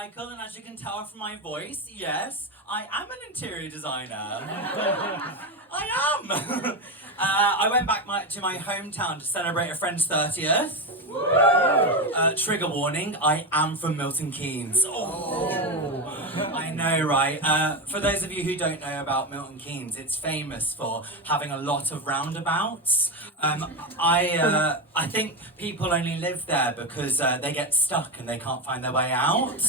Michael, and as you can tell from my voice, yes, I am an interior designer. I am. I went back to my hometown to celebrate a friend's 30th. Trigger warning, I am from Milton Keynes. Oh, I know, right? For those of you who don't know about Milton Keynes, it's famous for having a lot of roundabouts. I think people only live there because they get stuck and they can't find their way out.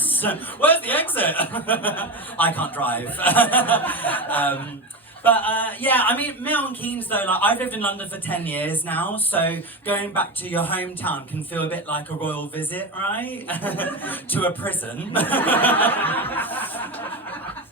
Where's the exit? I can't drive. Yeah, I mean, Milton Keynes though, like, I've lived in London for 10 years now, so going back to your hometown can feel a bit like a royal visit, right? To a prison.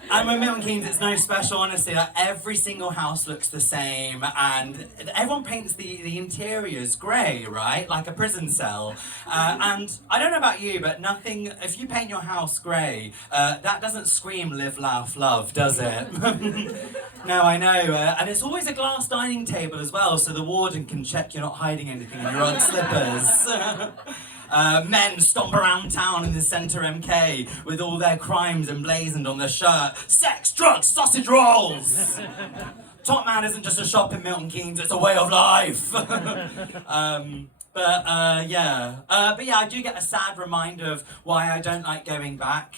And with Milton Keynes, it's no special, honestly. Like, every single house looks the same, and everyone paints the interiors grey, right? Like a prison cell. And I don't know about you, but nothing, if you paint your house grey, that doesn't scream live, laugh, love, does it? No, I know. And it's always a glass dining table as well, so the warden can check you're not hiding anything in your odd slippers. Men stomp around town in the centre MK with all their crimes emblazoned on their shirt. Sex, drugs, sausage rolls! Top Man isn't just a shop in Milton Keynes, it's a way of life! Yeah, I do get a sad reminder of why I don't like going back.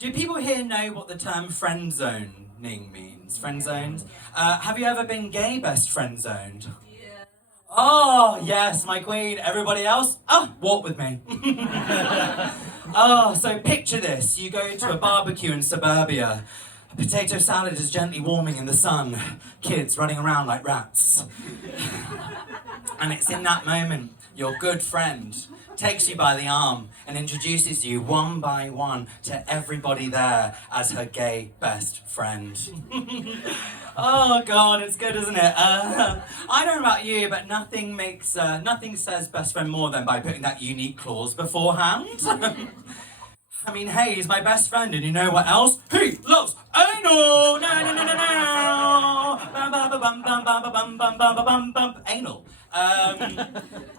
Do people here know what the term friend zoning means? Friend zoned? Have you ever been gay best friend zoned? Oh, yes, my queen. Everybody else? Oh, walk with me. Oh, so picture this. You go to a barbecue in suburbia. A potato salad is gently warming in the sun. Kids running around like rats. And it's in that moment your good friend takes you by the arm and introduces you one by one to everybody there as her gay best friend. Oh God, it's good, isn't it? I don't know about you, but nothing says best friend more than by putting that unique clause beforehand. I mean, hey, he's my best friend, and you know what else? He loves anal! No, no, no, no, no! Bum, bum, bum, bum, bum, bum, bum, bum, bum, bum, anal.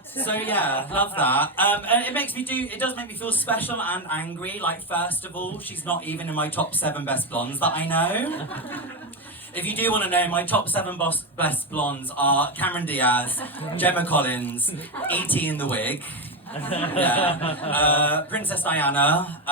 So yeah, love that. And it does make me feel special and angry. Like, first of all, she's not even in my top 7 best blondes that I know. If you do want to know, my top 7 best blondes are Cameron Diaz, Gemma Collins, E.T. in the wig, Princess Diana,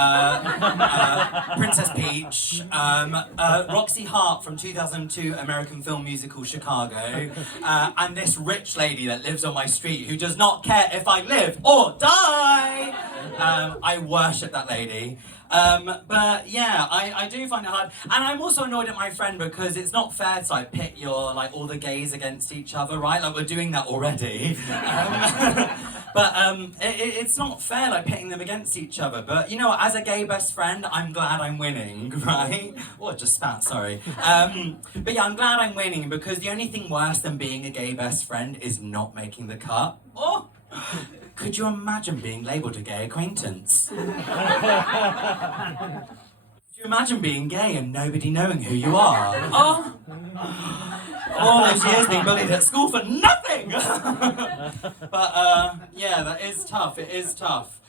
Princess Peach, Roxy Hart from 2002 American film musical Chicago, and this rich lady that lives on my street who does not care if I live or die. I worship that lady. But yeah, I do find it hard, and I'm also annoyed at my friend because it's not fair to like pit all the gays against each other, right? Like, we're doing that already. It's not fair, like, pitting them against each other. But you know what? As a gay best friend, I'm glad I'm winning, right? Oh, I just spat, sorry. But yeah, I'm glad I'm winning because the only thing worse than being a gay best friend is not making the cut. Oh! Could you imagine being labelled a gay acquaintance? Could you imagine being gay and nobody knowing who you are? Oh! All those years being bullied at school for nothing! Yeah, that is tough. It is tough.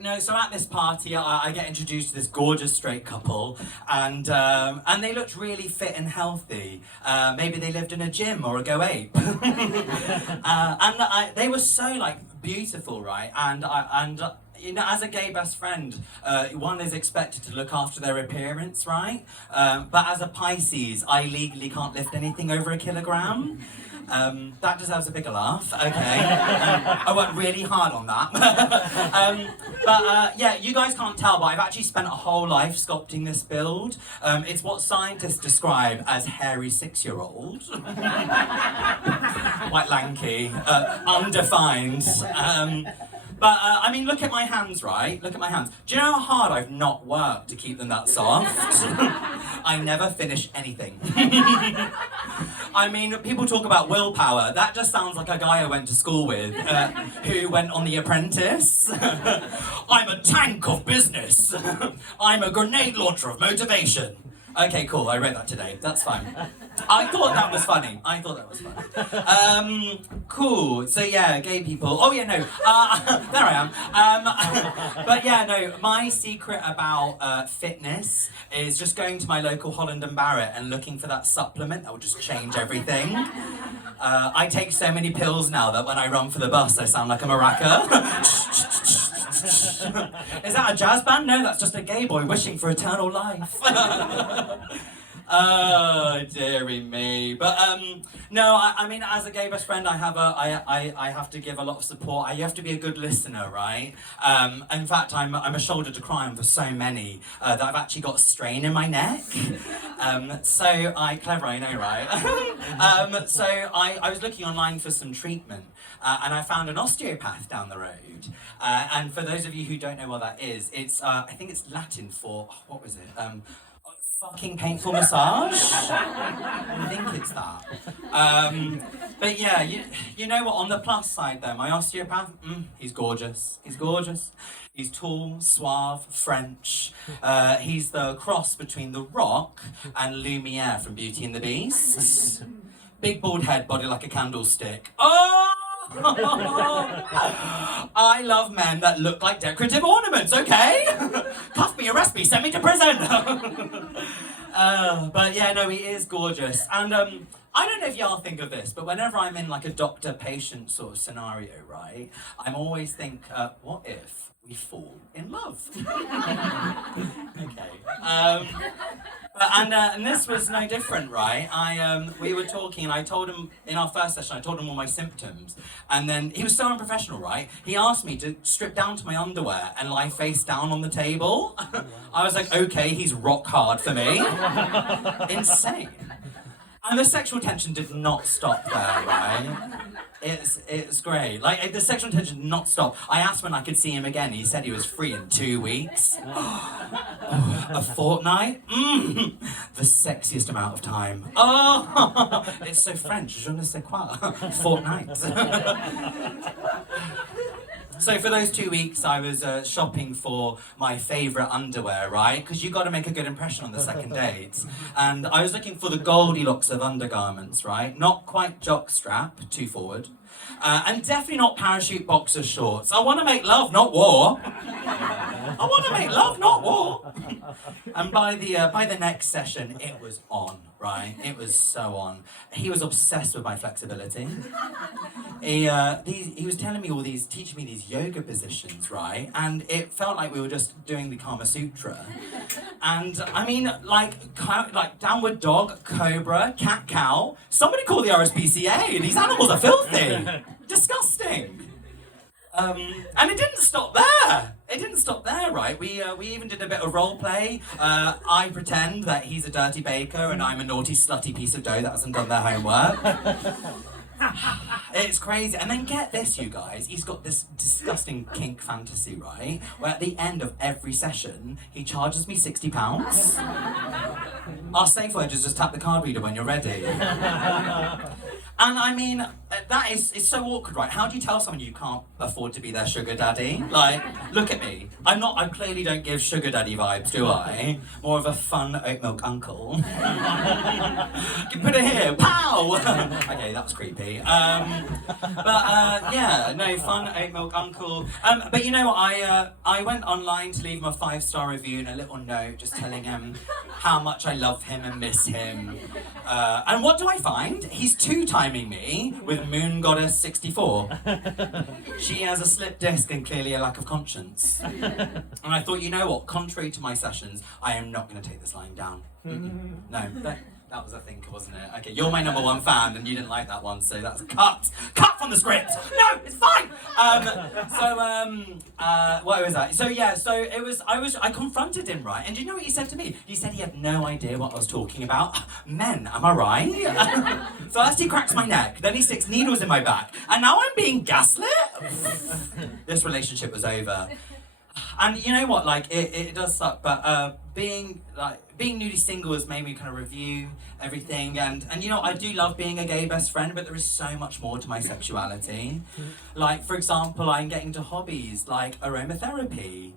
No, so at this party, I get introduced to this gorgeous straight couple, and they looked really fit and healthy. Maybe they lived in a gym or a Go Ape. They were so, like, beautiful, right? And you know, as a gay best friend, one is expected to look after their appearance, right? But as a Pisces, I legally can't lift anything over 1 kilogram. That deserves a bigger laugh, okay. I worked really hard on that. Yeah, you guys can't tell, but I've actually spent a whole life sculpting this build. It's what scientists describe as hairy 6-year-old. Quite lanky, undefined. I mean, look at my hands, right? Look at my hands. Do you know how hard I've not worked to keep them that soft? I never finish anything. I mean, people talk about willpower. That just sounds like a guy I went to school with, who went on The Apprentice. I'm a tank of business. I'm a grenade launcher of motivation. Okay, cool. I read that today. That's fine. I thought that was funny. Cool. So yeah, gay people. Oh yeah, no. There I am. But yeah, no. My secret about fitness is just going to my local Holland and Barrett and looking for that supplement that will just change everything. I take so many pills now that when I run for the bus, I sound like a maraca. Is that a jazz band? No, that's just a gay boy wishing for eternal life. Oh, dearie me. But no, I mean, as a gay best friend, I have to give a lot of support. You have to be a good listener, right? In fact, I'm a shoulder to cry on for so many that I've actually got a strain in my neck. Clever, I know, right? So I was looking online for some treatment. And I found an osteopath down the road. And for those of you who don't know what that is, it's I think it's Latin for, what was it? Fucking painful massage? I think it's that. But yeah, you know what, on the plus side though, my osteopath, he's gorgeous. He's tall, suave, French. He's the cross between The Rock and Lumiere from Beauty and the Beast. Big bald head, body like a candlestick. Oh! I love men that look like decorative ornaments, okay? Cuff me, arrest me, send me to prison. But yeah, no, he is gorgeous. And I don't know if y'all think of this, but whenever I'm in like a doctor-patient sort of scenario, right, I'm always think, what if we fall in love? Okay. And this was no different, right? We were talking, and I told him in our first session, I told him all my symptoms, and then he was so unprofessional, right? He asked me to strip down to my underwear and lie face down on the table. I was like, okay, he's rock hard for me. Insane. And the sexual tension did not stop there, right? It's great. Like, the sexual tension did not stop. I asked when I could see him again. He said he was free in 2 weeks. A fortnight? The sexiest amount of time. Oh, it's so French. Je ne sais quoi. Fortnight. So for those 2 weeks, I was shopping for my favourite underwear, right? Because you got to make a good impression on the second date. And I was looking for the Goldilocks of undergarments, right? Not quite jockstrap, too forward. And definitely not parachute boxer shorts. I want to make love, not war. I want to make love, not war. And by the next session, it was on, right? It was so on. He was obsessed with my flexibility. He was telling me teaching me these yoga positions, right? And it felt like we were just doing the Kama Sutra. And I mean, like downward dog, cobra, cat, cow. Somebody call the RSPCA. These animals are filthy. Disgusting. And it didn't stop there. Right? We even did a bit of role play. I pretend that he's a dirty baker and I'm a naughty, slutty piece of dough that hasn't done their homework. It's crazy. And then get this, you guys. He's got this disgusting kink fantasy, right? Where at the end of every session, he charges me £60. Our safe word is just tap the card reader when you're ready. And I mean, that is so awkward, right? How do you tell someone you can't afford to be their sugar daddy? Like, look at me. I clearly don't give sugar daddy vibes, do I? More of a fun oat milk uncle. You put it here, pow! Okay, that was creepy. Yeah, no, fun oat milk uncle. But you know, I went online to leave him a 5-star review and a little note just telling him how much I love him and miss him. And what do I find? He's 2-timing me with Moon Goddess 64. She has a slipped disc and clearly a lack of conscience. And I thought, you know what? Contrary to my sessions, I am not going to take this lying down. No, that was a thinker, wasn't it? Okay, you're my #1 fan and you didn't like that one, so that's cut from the script. No, it's fine. What was that? So yeah, I confronted him, right? And do you know what he said to me? He said he had no idea what I was talking about. Men, am I right? First he cracks my neck, then he sticks needles in my back, and now I'm being gaslit? This relationship was over. And you know what, like, it does suck, but being newly single has made me kind of review everything, and you know, I do love being a gay best friend, but there is so much more to my sexuality. Like, for example, I'm getting to hobbies like aromatherapy.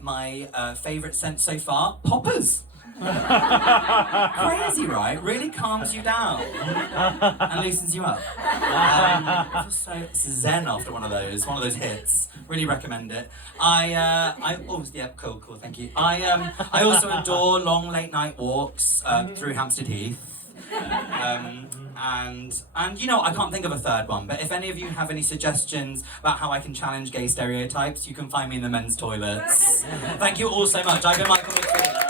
My favourite scent so far, poppers. Crazy, right? Really calms you down and loosens you up. I feel so zen after one of those hits. Really recommend it. Oh yeah, cool, thank you. I also adore long late night walks through Hampstead Heath. And you know, I can't think of a third one, but if any of you have any suggestions about how I can challenge gay stereotypes, you can find me in the men's toilets. Thank you all so much. I've been Michael McPheat.